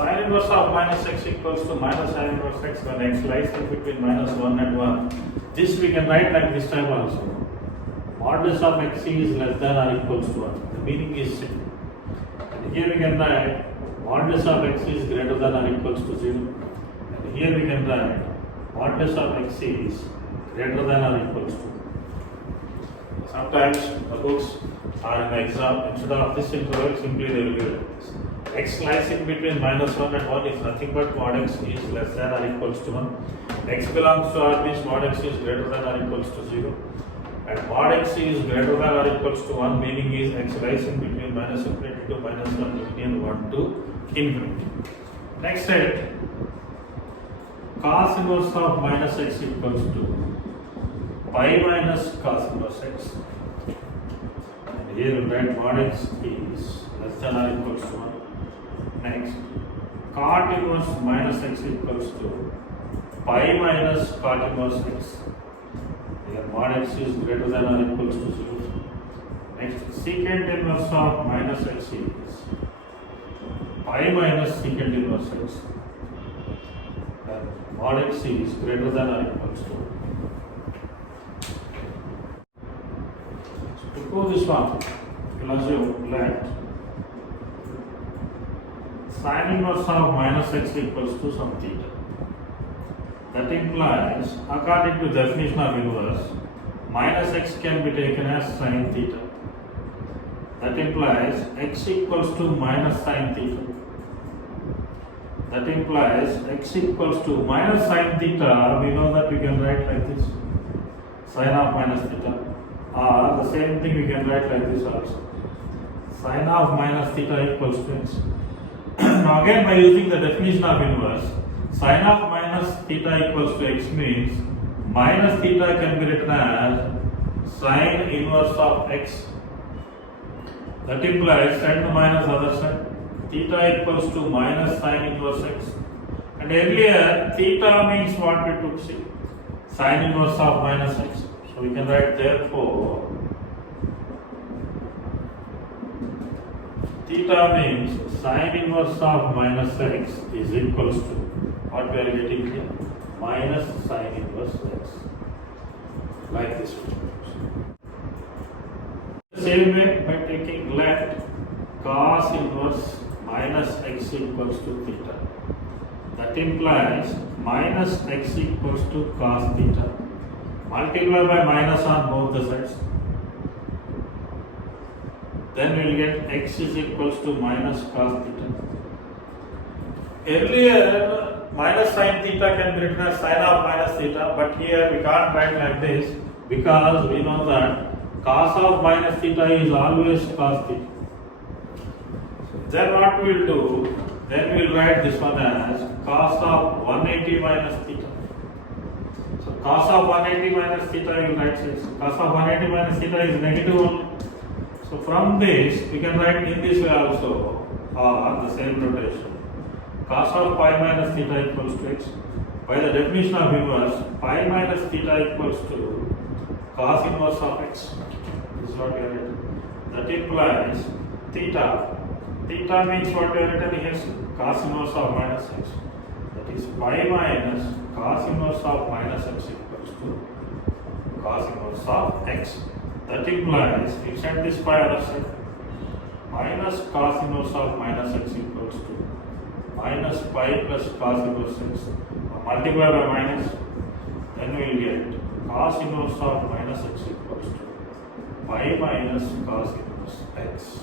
Sin inverse of minus x equals to minus sin inverse x when x lies in between minus 1 and 1. This we can write like this type also. Modulus of x is less than or equals to 1. The meaning is simple. And here we can write modulus of x is greater than or equals to 0. And here we can write modulus of x is greater than or equals to. Sometimes the books are in the exam, instead of this interval, simply they will give this. X lies in between minus 1 and 1 is nothing but mod x is less than or equals to 1. X belongs to R means mod x is greater than or equals to 0. And mod x is greater than or equals to 1, meaning is x lies in between minus infinity to minus 1 union 1 to infinity. Next set, cos inverse of minus x equals to pi minus cos inverse x. And here we write mod x is less than or equals to 1. Next, cot inverse minus x equals to pi minus cot inverse x. Here mod x is greater than or equals to 0. Next, secant inverse of minus x is pi minus secant inverse x. And mod x is greater than or equals to 1. So to prove this one, we'll assume let sin inverse of minus x equals to some theta. That implies, according to definition of inverse, minus x can be taken as sin theta. That implies x equals to minus sin theta. That implies x equals to minus sin theta. We know that we can write like this, sin of minus theta. Or the same thing we can write like this also, sin of minus theta equals to x. Now again, by using the definition of inverse, sin of minus theta equals to x means minus theta can be written as sin inverse of x. That implies send the minus other side. Theta equals to minus sin inverse x. And earlier, theta means what we took, see, sin inverse of minus x. So we can write therefore theta means sin inverse of minus x is equals to what we are getting here, minus sin inverse x. Like this. The same way, by taking let cos inverse minus x equals to theta. That implies minus x equals to cos theta. Multiply by minus on both the sides. Then we will get x is equals to minus cos theta. Earlier, minus sin theta can be written as sin of minus theta, but here we can't write like this because we know that cos of minus theta is always cos theta. Then what we will do, then we will write this one as cos of 180 minus theta. So cos of 180 minus theta you will write this. Cos of 180 minus theta is negative 1. So from this, we can write in this way also, or the same notation. Cos of pi minus theta equals to x. By the definition of inverse, pi minus theta equals to cos inverse of x. This is what we have written. That implies theta. Theta means what we have written here, cos inverse of minus x. That is pi minus cos inverse of minus x equals to cos inverse of x. That implies, you send this by other side, minus cos inverse of minus x equals to minus pi plus cos inverse x. Multiply by minus, then we will get cos inverse of minus x equals to pi minus cos inverse x.